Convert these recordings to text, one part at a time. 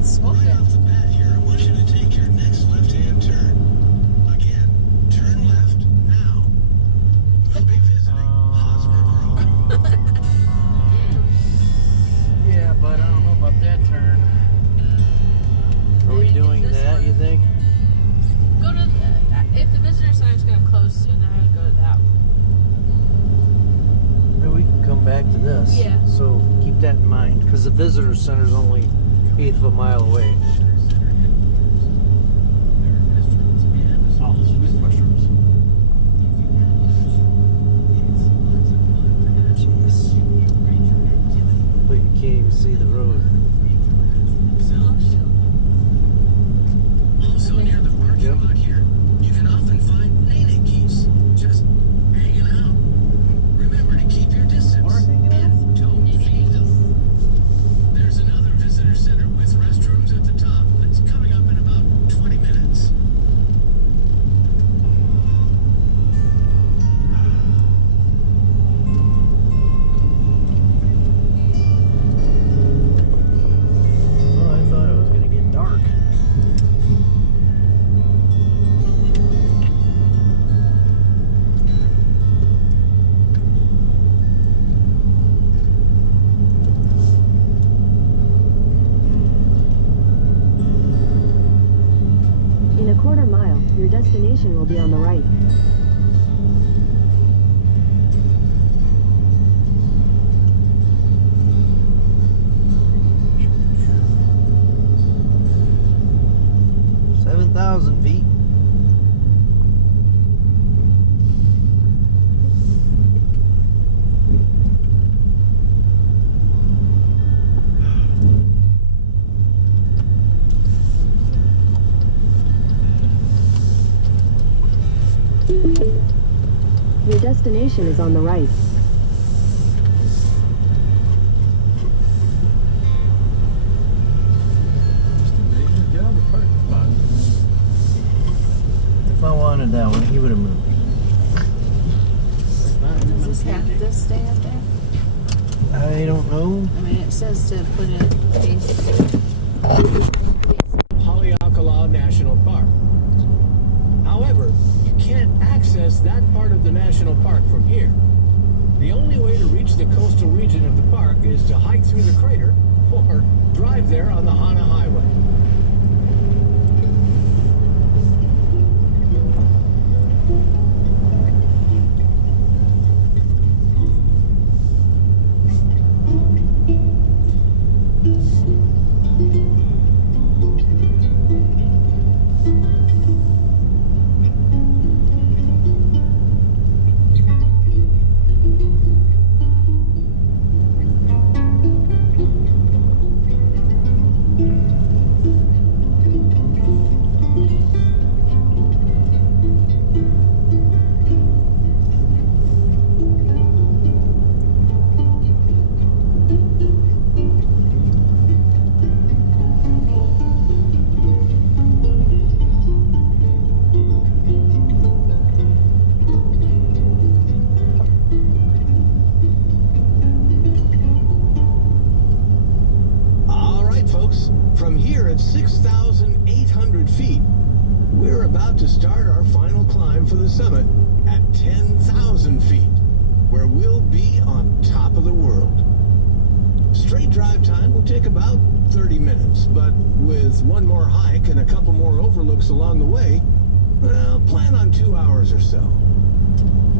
and smoke Right it. off the bat here, I want you to take your next left-hand turn. Again, turn left now. We'll be visiting Hosmer Grove. Yeah, but I don't know about that turn. Are we doing This that, one? you think? Go to the, if the visitor center is going to close soon, then I would go to that one. Maybe we can come back to this. Yeah. So keep that in mind, because the visitor center is only 1/8 of a mile away. Oh, sweet mushrooms. Jeez. But you can't even see the road. Also near the parking lot here, you can often find Nene geese just hanging out. Remember to keep your distance What are they hanging out? and don't feed them. There's another visitor center with restrooms at the top that's coming up in about 20 minutes. Oh, I thought it was going to get dark. In a quarter mile, your destination will be on the right. Seven 7,000 feet. Your destination is on the right. Get out of the parking lot. If I wanted that one, he would have moved. Does this have to stay up there? I don't know. I mean, it says to put it face. Haleakala National Park. However, you can't access that part of the national park from here. The only way to reach the coastal region of the park is to hike through the crater or drive there on the Hana Highway. All right, folks, from here at 6,800 feet, we're about to start our final climb for the summit at 10,000 feet, where we'll be on top of the world. Straight drive time will take about 30 minutes, but with one more hike and a couple more overlooks along the way, well, plan on 2 hours or so.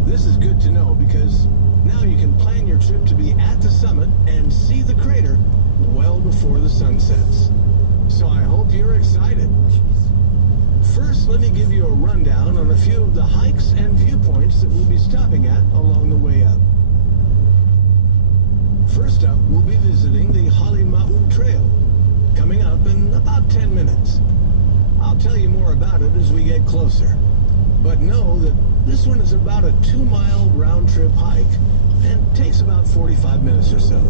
This is good to know because now you can plan your trip to be at the summit and see the crater well before the sun sets. So I hope you're excited. First, let me give you a rundown on a few of the hikes and viewpoints that we'll be stopping at along the way up. First up, we'll be visiting the Halimau Trail, coming up in about 10 minutes. I'll tell you more about it as we get closer. But know that this one is about a 2-mile round-trip hike and takes about 45 minutes or so.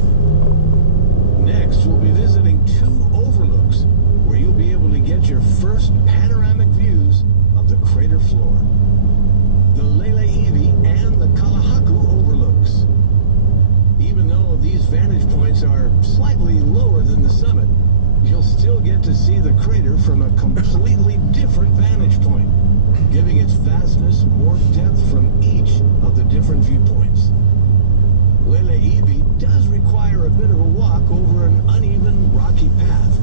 Next, we'll be visiting 2 overlooks where you'll be able to get your first panoramic views of the crater floor. The Lele'ivi and the Kalahaku overlooks. Even though these vantage points are slightly lower than the summit, you'll still still get to see the crater from a completely different vantage point, giving its vastness more depth from each of the different viewpoints. Lele Evi does require a bit of a walk over an uneven, rocky path.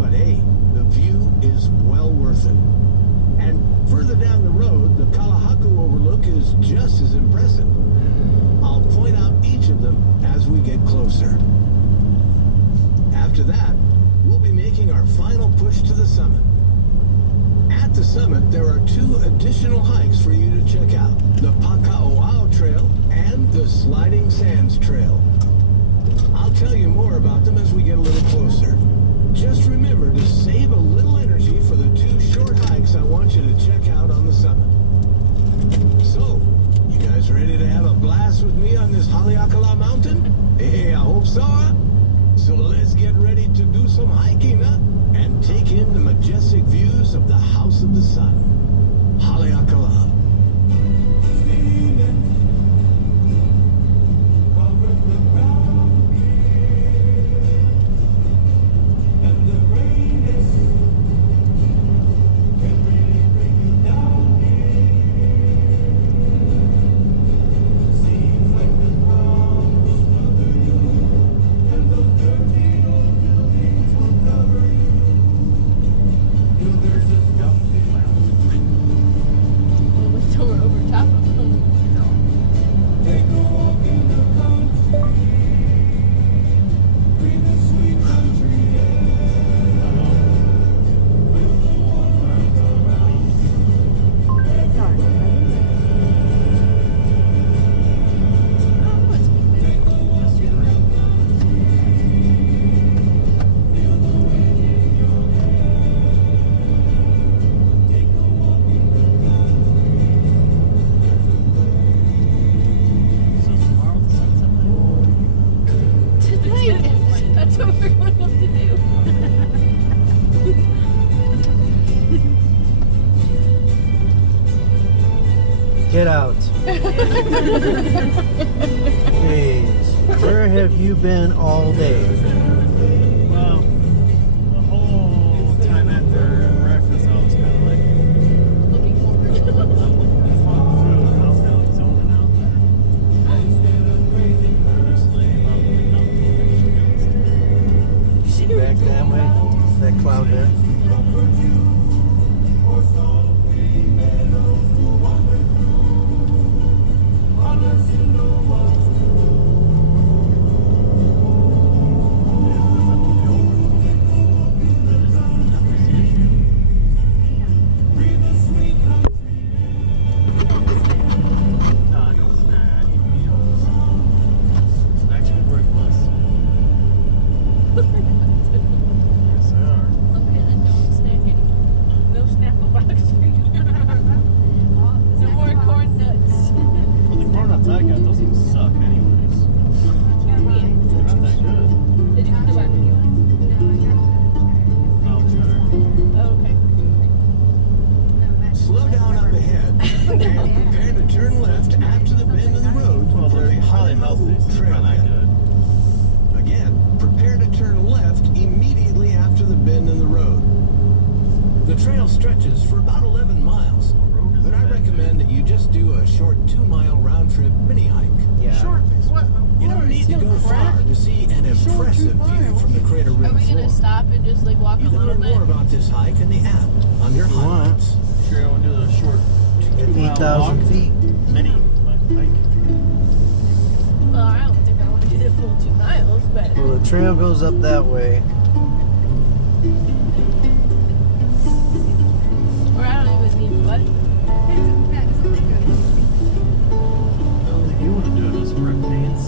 But hey, the view is well worth it. And further down the road, the Kalahaku overlook is just as impressive. I'll point out each of them as we get closer. After that, we'll be making our final push to the summit. At the summit, there are 2 additional hikes for you to check out. The Paka'o'ao Trail and the Sliding Sands Trail. I'll tell you more about them as we get a little closer. Just remember to save a little energy for the 2 short hikes I want you to check out on the summit. So, you guys ready to have a blast with me on this Haleakala mountain? Hey, I hope so, huh? So let's get ready to do some hiking, huh? And take in the majestic views of the House of the Sun, Haleakala. That's what we're going up to do. Get out. Jeez. Where have you been all day? Well, the whole time after breakfast, I was kind of like, Looking forward to it. I'm looking for food. I was kind of like zoning out there. Just laying out, looking out the chickens. Back that way? That cloud there? The trail stretches for about 11 miles, but I recommend that you just do a short 2-mile round-trip mini-hike. Yeah. Short. You don't need to go far to see an impressive view from the crater rim Are we floor. gonna stop and just like walk a You can little learn bit? more about this hike in the app under If you want. highlights. Sure, I want to do the short At 2-mile 8,000 walk. feet. Mini hike. Well, I don't think I want to do the full 2 miles, but Well, the trail goes up that way. or I don't even need what. I don't think you want to do it as rep pants.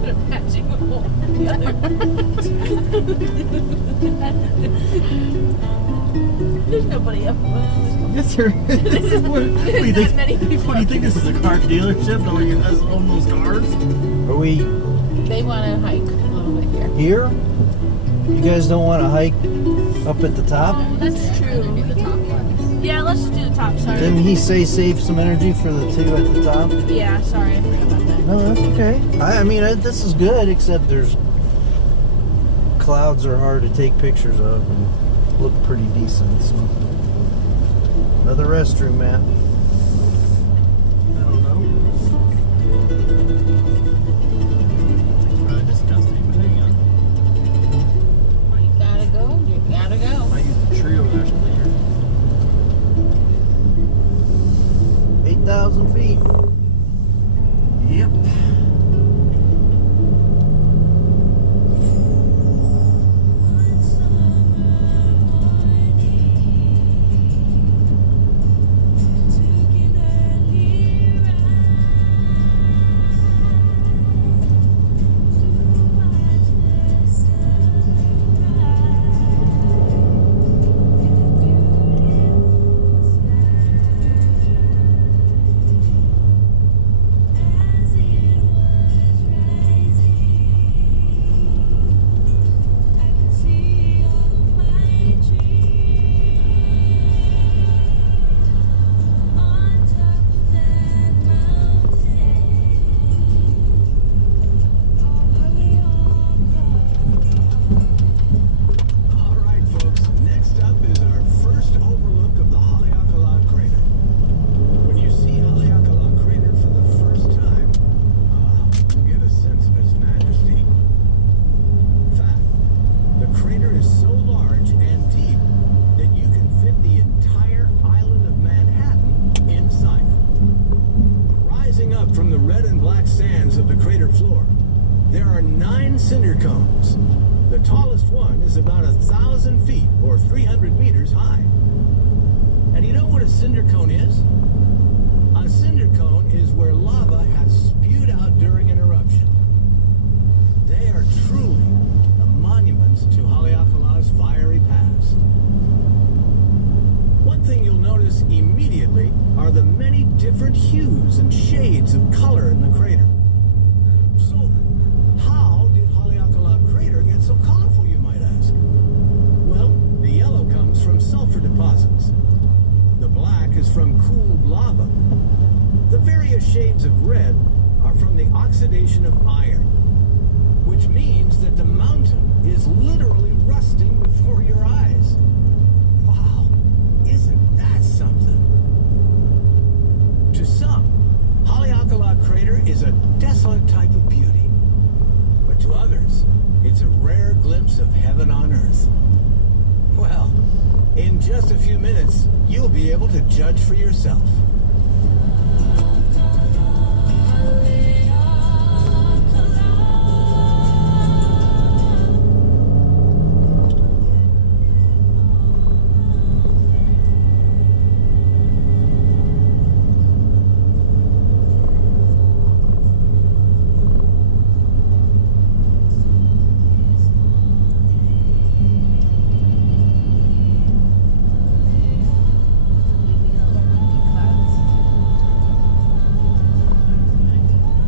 Put a matching hole together. There's nobody up. Yes, sir. What do you There's think? not many people. What do you think? This is a car dealership? No, you guys own those cars? Are we They want to hike a little bit here. here? You guys don't want to hike up at the top? Oh, that's true. Yeah, let's just do the top. Sorry. Didn't he say save some energy for the 2 at the top? Yeah, sorry, I forgot about that. No, that's okay. I mean, this is good, except there's a clouds are hard to take pictures of and look pretty decent. So. Another restroom, Matt. I don't know. Probably disgusting, but hang on. You gotta go. You gotta go. I use the tree over there as cleaner. 8,000 feet. Yep. All right, folks. Next up is our first overlook of the Haleakala Crater. When you see Haleakala Crater for the first time, you'll get a sense of its majesty. In fact, the crater is so large and deep that you can fit the entire island of Manhattan inside it. Rising up from the red and black sands of the crater floor, there are 9 cinder cones. The tallest one is about 1,000 feet or 300 meters high. And you know what a cinder cone is? A cinder cone is where lava has spewed out during an eruption. They are truly the monuments to Haleakala's fiery past. One thing you'll notice immediately are the many different hues and shades of color in the crater. So, how did Haleakala Crater get so colorful, you might ask? Well, the yellow comes from sulfur deposits. The black is from cooled lava. The various shades of red are from the oxidation of iron, which means that the mountain is literally rusting before your eyes. Wow, isn't that something? To some, Haleakala Crater is a desolate type of beauty. But to others, it's a rare glimpse of heaven on earth. Well, in just a few minutes, you'll be able to judge for yourself.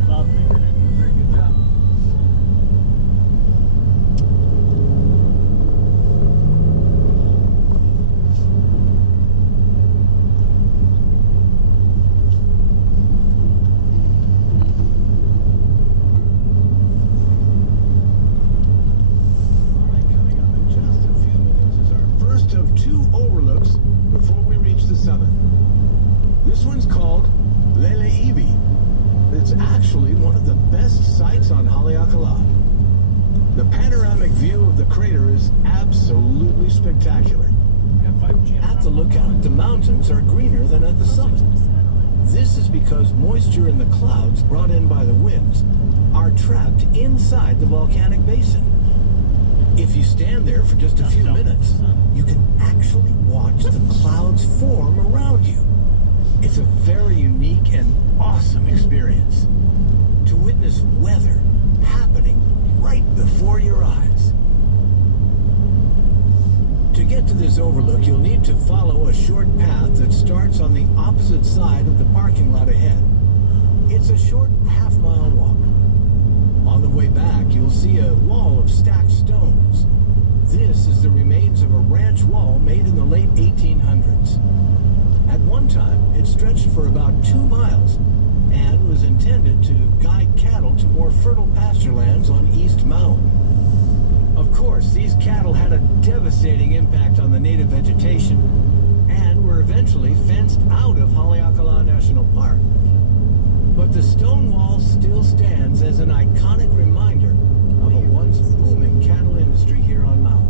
Cloud maker didn't do a very good job. All right, coming up in just a few minutes is our first of 2 overlooks before we reach the summit. This one's called Lele'ivi. It's actually one of the best sights on Haleakala. The panoramic view of the crater is absolutely spectacular. At the lookout, the mountains are greener than at the summit. This is because moisture in the clouds brought in by the winds are trapped inside the volcanic basin. If you stand there for just a few minutes, you can actually watch the clouds form around you. It's a very unique and awesome experience to witness weather happening right before your eyes. To get to this overlook, you'll need to follow a short path that starts on the opposite side of the parking lot ahead. It's a short half-mile walk. On the way back, you'll see a wall of stacked stones. This is the remains of a ranch wall made in the late 1800s. At one time, it stretched for about 2 miles and was intended to guide cattle to more fertile pasture lands on East Mound. Of course, these cattle had a devastating impact on the native vegetation and were eventually fenced out of Haleakala National Park. But the stone wall still stands as an iconic reminder of a once booming cattle industry here on Maui.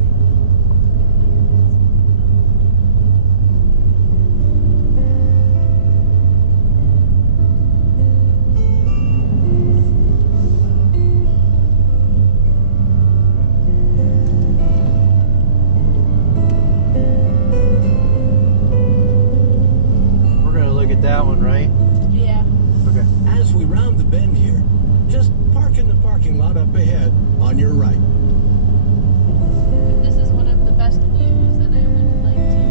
We're gonna look at that one, right? Yeah. Okay. As we round the bend here, just park in the parking lot up ahead on your right. This is one of the best views that I would like to.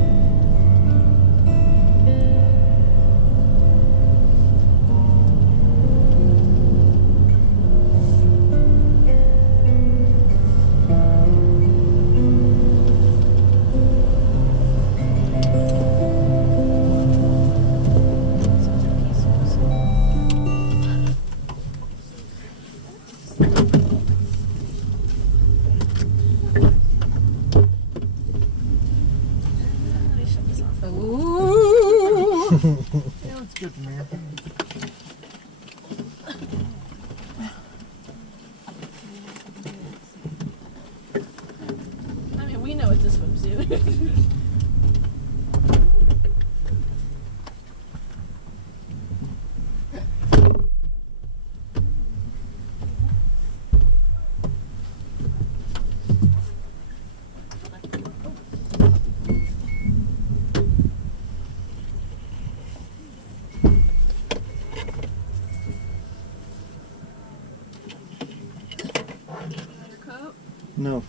Such a peaceful scene. Let me shut this off. Ooh. Yeah, it's good from here. I mean, we know it's a swimsuit. Another coat. No.